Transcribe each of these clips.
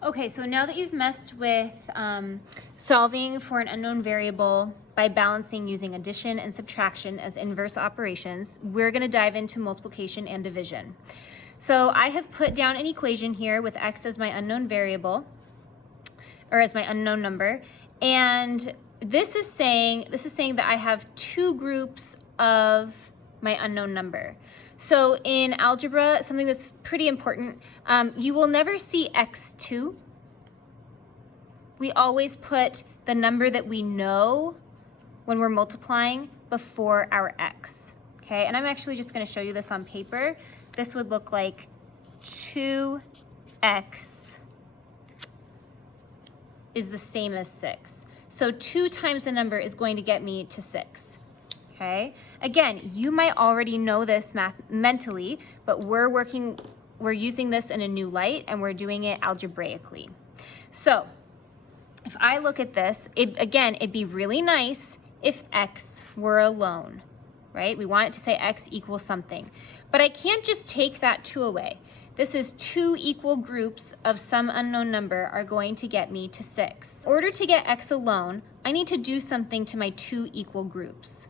Okay, so now that you've messed with solving for an unknown variable by balancing using addition and subtraction as inverse operations, we're going to dive into multiplication and division. So I have put down an equation here with x as my unknown variable, or as my unknown number, and this is saying that I have two groups of my unknown number. So in algebra, something that's pretty important, you will never see x2. We always put the number that we know when we're multiplying before our x, okay? And I'm actually just gonna show you this on paper. This would look like 2x is the same as 6. So 2 times the number is going to get me to 6. Okay, again, you might already know this mentally, but we're using this in a new light and we're doing it algebraically. So if I look at this, it'd be really nice if x were alone, right? We want it to say x equals something, but I can't just take that 2 away. This is 2 equal groups of some unknown number are going to get me to 6. In order to get x alone, I need to do something to my 2 equal groups.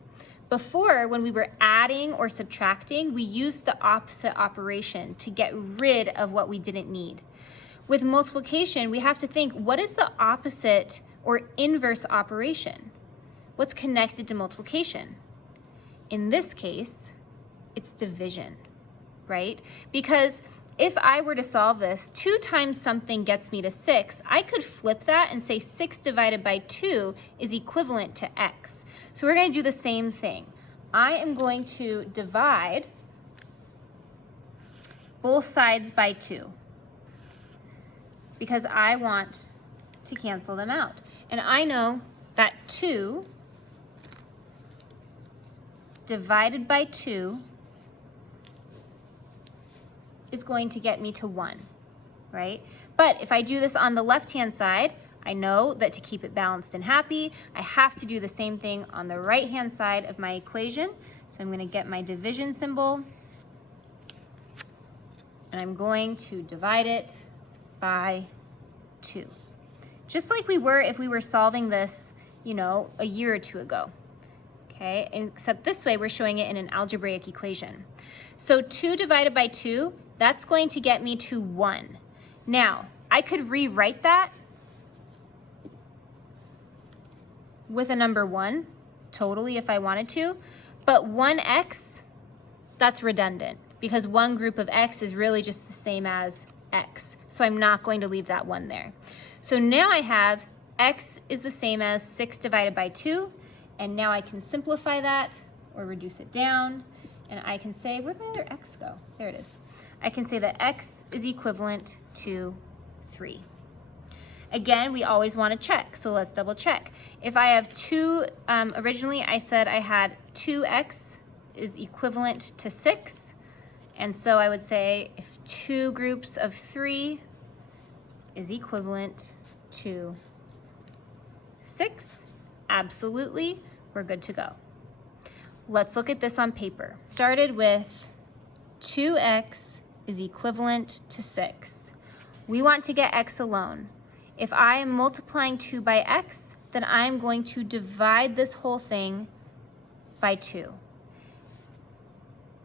Before, when we were adding or subtracting, we used the opposite operation to get rid of what we didn't need. With multiplication, we have to think, what is the opposite or inverse operation? What's connected to multiplication? In this case, it's division, right? Because if I were to solve this, 2 times something gets me to 6, I could flip that and say 6 divided by 2 is equivalent to x. So we're going to do the same thing. I am going to divide both sides by 2 because I want to cancel them out. And I know that 2 divided by 2 is going to get me to 1, right? But if I do this on the left-hand side, I know that to keep it balanced and happy, I have to do the same thing on the right-hand side of my equation. So I'm going to get my division symbol, and I'm going to divide it by 2. Just like we were if we were solving this, a year or 2 ago. Okay, except this way we're showing it in an algebraic equation. So 2 divided by 2, that's going to get me to 1. Now, I could rewrite that with a number 1, totally if I wanted to, but 1x, that's redundant because one group of x is really just the same as x. So I'm not going to leave that 1 there. So now I have x is the same as 6 divided by 2, and now I can simplify that or reduce it down, and I can say, where'd my other x go? There it is. I can say that x is equivalent to 3. Again, we always want to check, so let's double check. If I have 2, originally I said I had 2x is equivalent to 6, and so I would say if 2 groups of 3 is equivalent to 6, absolutely, we're good to go. Let's look at this on paper. Started with 2x is equivalent to 6. We want to get x alone. If I am multiplying 2 by x, then I'm going to divide this whole thing by 2.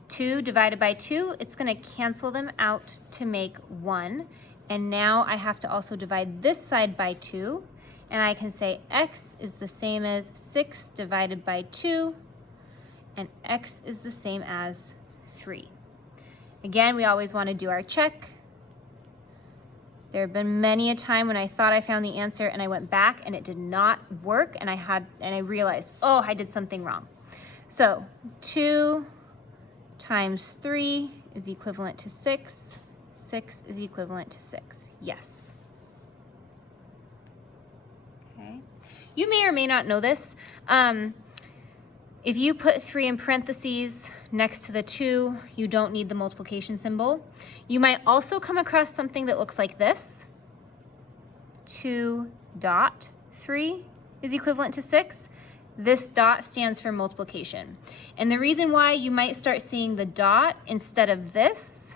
2 divided by 2, it's going to cancel them out to make 1. And now I have to also divide this side by 2. And I can say x is the same as 6 divided by 2. And x is the same as 3. Again, we always want to do our check. There have been many a time when I thought I found the answer and I went back and it did not work, and I realized, oh, I did something wrong. So 2 times 3 is equivalent to 6. 6 is equivalent to 6. Yes. Okay. You may or may not know this. If you put 3 in parentheses next to the 2, you don't need the multiplication symbol. You might also come across something that looks like this. 2 dot 3 is equivalent to 6. This dot stands for multiplication. And the reason why you might start seeing the dot instead of this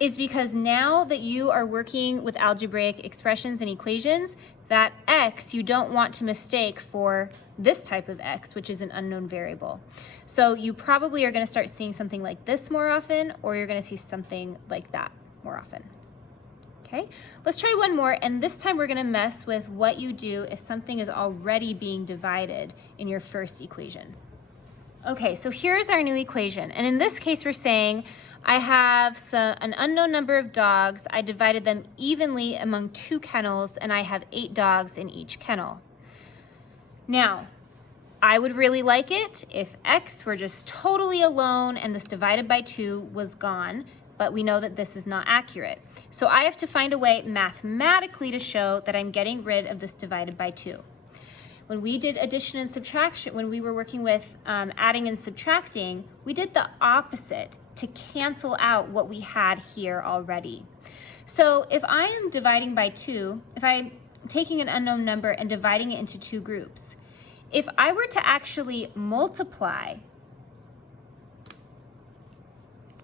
is because now that you are working with algebraic expressions and equations, that x you don't want to mistake for this type of x, which is an unknown variable. So you probably are going to start seeing something like this more often, or you're going to see something like that more often. Okay, let's try one more, and this time we're going to mess with what you do if something is already being divided in your first equation. Okay, so here's our new equation, and in this case we're saying I have an unknown number of dogs. I divided them evenly among 2 kennels, and I have 8 dogs in each kennel. Now, I would really like it if x were just totally alone and this divided by 2 was gone, but we know that this is not accurate. So I have to find a way mathematically to show that I'm getting rid of this divided by 2. When we did addition and subtraction, when we were working with adding and subtracting, we did the opposite to cancel out what we had here already. So if I am dividing by 2, if I'm taking an unknown number and dividing it into 2 groups, if I were to actually multiply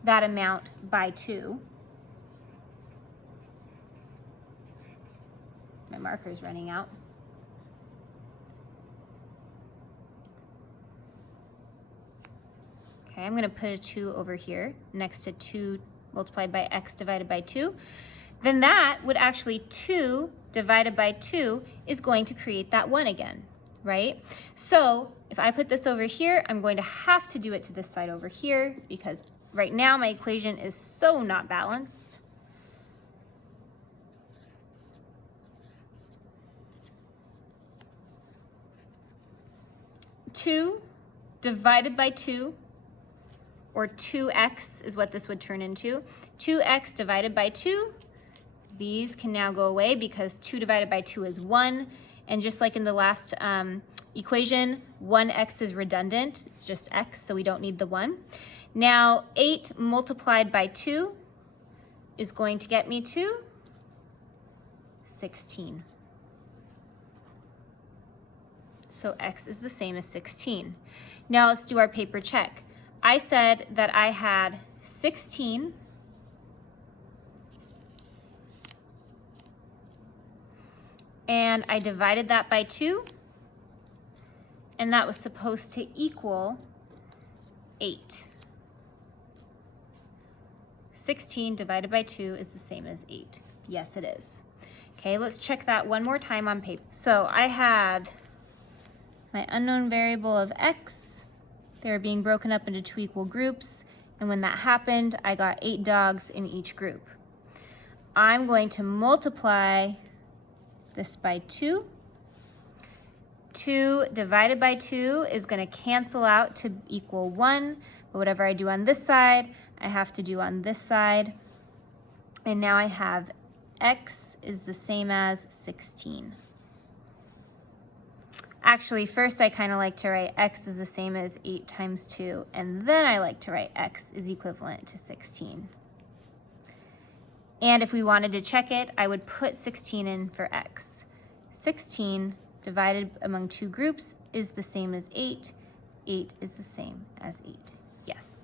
that amount by 2, my marker's running out. Okay, I'm going to put a 2 over here next to 2 multiplied by x divided by 2. Then that would actually 2 divided by 2 is going to create that 1 again, right? So if I put this over here, I'm going to have to do it to this side over here because right now my equation is so not balanced. Two divided by 2, or 2x is what this would turn into. 2x divided by 2, these can now go away because 2 divided by 2 is 1. And just like in the last equation, 1x is redundant. It's just x, so we don't need the 1. Now, 8 multiplied by 2 is going to get me to 16. So x is the same as 16. Now let's do our paper check. I said that I had 16 and I divided that by 2, and that was supposed to equal 8. 16 divided by 2 is the same as 8. Yes, it is. Okay, let's check that one more time on paper. So I had my unknown variable of x. They were being broken up into 2 equal groups, and when that happened, I got 8 dogs in each group. I'm going to multiply this by 2. 2 divided by 2 is going to cancel out to equal 1, but whatever I do on this side, I have to do on this side. And now I have x is the same as 16. Actually, first I kind of like to write x is the same as 8 times 2, and then I like to write x is equivalent to 16. And if we wanted to check it, I would put 16 in for x. 16 divided among 2 groups is the same as 8. 8 is the same as 8. Yes.